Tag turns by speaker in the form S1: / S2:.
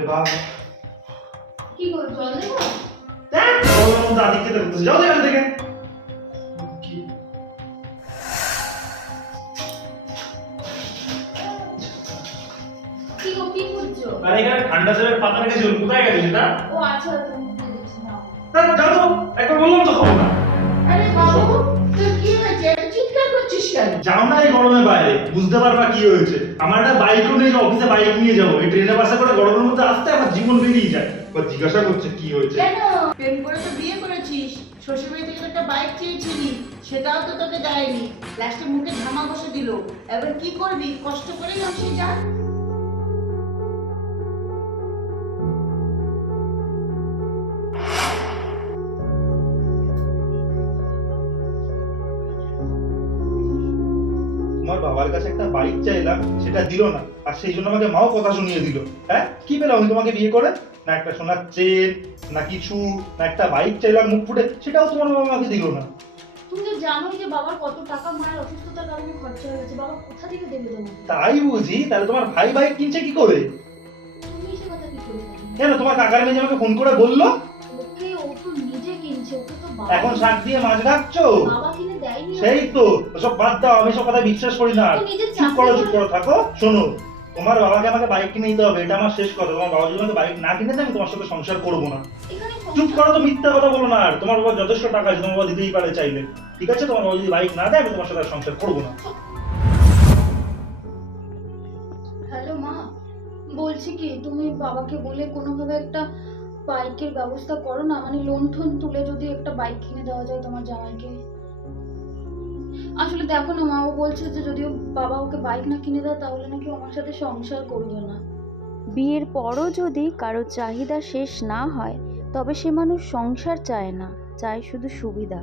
S1: বাবা
S2: কি গো জল দেবো
S1: দেখ বলার মধ্যে আদিক খেতে করতেছে যাও তো এখান থেকে কি
S2: কি গো কি করছ
S1: আরে এখানে ঠান্ডা জলের পাতা রেখে জল কোথায় গেছে সেটা
S2: ও আচ্ছা তুমি দিচ্ছি নাও
S1: তা যাও যাও না এই গরমে বাইরে বুঝতে পারবা কি হয়েছে। আমার একটা বাইকও নেই অফিসে বাইক নিয়ে যাব। এই ট্রেনে বাসা করে গরমের মধ্যে আসতে আমার জীবন বেরিয়ে যায়। বা জিজ্ঞাসা করছে কি হয়েছে?
S3: কেন? প্রেম করে তো বিয়ে করেছিস। শ্বশুরবাড়ি থেকে একটা বাইক চেয়েছিলি সেটাও তো তোকে দেয়নি। লাস্টে মুখে ধামা বসে দিল। এবার কি করবি? কষ্ট করেই অফিসে যা
S1: তোমার বাবার কাছে একটা বাইক চাইলাম সেটা দিল না। আর সেই জন্য আমাকে মাও কথা শুনিয়ে দিল। হ্যাঁ? কি পেলাম? আমি তোমাকে বিয়ে করে? না একটা সোনার চেন না কিছু না একটা বাইক চাইলাম মুখ ফুটে সেটাও তোমার বাবা আমাকে দিল না।
S2: তুমি তো জানোই যে বাবার কত টাকা মায়ের অসুস্থতার কারণে খরচা হয়ে গেছে। বাবা কোথা থেকে দেবে তোমাকে?
S1: তাই বুঝি? তাহলে তোমার ভাই বাইক কিনছে কি করে?
S2: তুমি সে কথা কি করে
S1: কেন? তোমার কাকার মেয়ে আমাকে ফোন করে বলল? এখন শাক দিয়ে মাছ
S2: ওকে।
S1: সেই তো ওসব বাদ দাও আমি সব কথা বিশ্বাস করি না। চুপ করো চুপ
S2: করো
S1: থাকো শোনো তোমার বাবাকে আমাকে বাইক কিনে দিতে হবে এটা আমার শেষ কথা তোমার বাবা যদি আমাকে বাইক না কিনে দেয় আমি তোমার সাথে সংসার করব না। চুপ করো তো মিথ্যা কথা বলো না আর তোমার বাবা যথেষ্ট টাকা আছে তোমার বাবা দিতেই পারে চাইলে। ঠিক আছে তোমার বাবা যদি বাইক না দেয় আমি তোমার সাথে সংসার করব না।
S2: হ্যালো মা বলছি কি তুমি বাবাকে বলে কোনোভাবে একটা বাইকের ব্যবস্থা করো না মানে লোন তুলে যদি একটা বাইক কিনে দেওয়া যায় তোমার জামাইকে। আসলে দেখো না, মা, ও বলছে যে যদি বাবা ওকে বাইক না কিনে দেয়, তাহলে নাকি আমার সাথে সংসার করবে না।
S4: বিয়ের পরও যদি কারও চাহিদা শেষ না হয়, তবে সে মানুষ সংসার চায় না, চায় শুধু সুবিধা।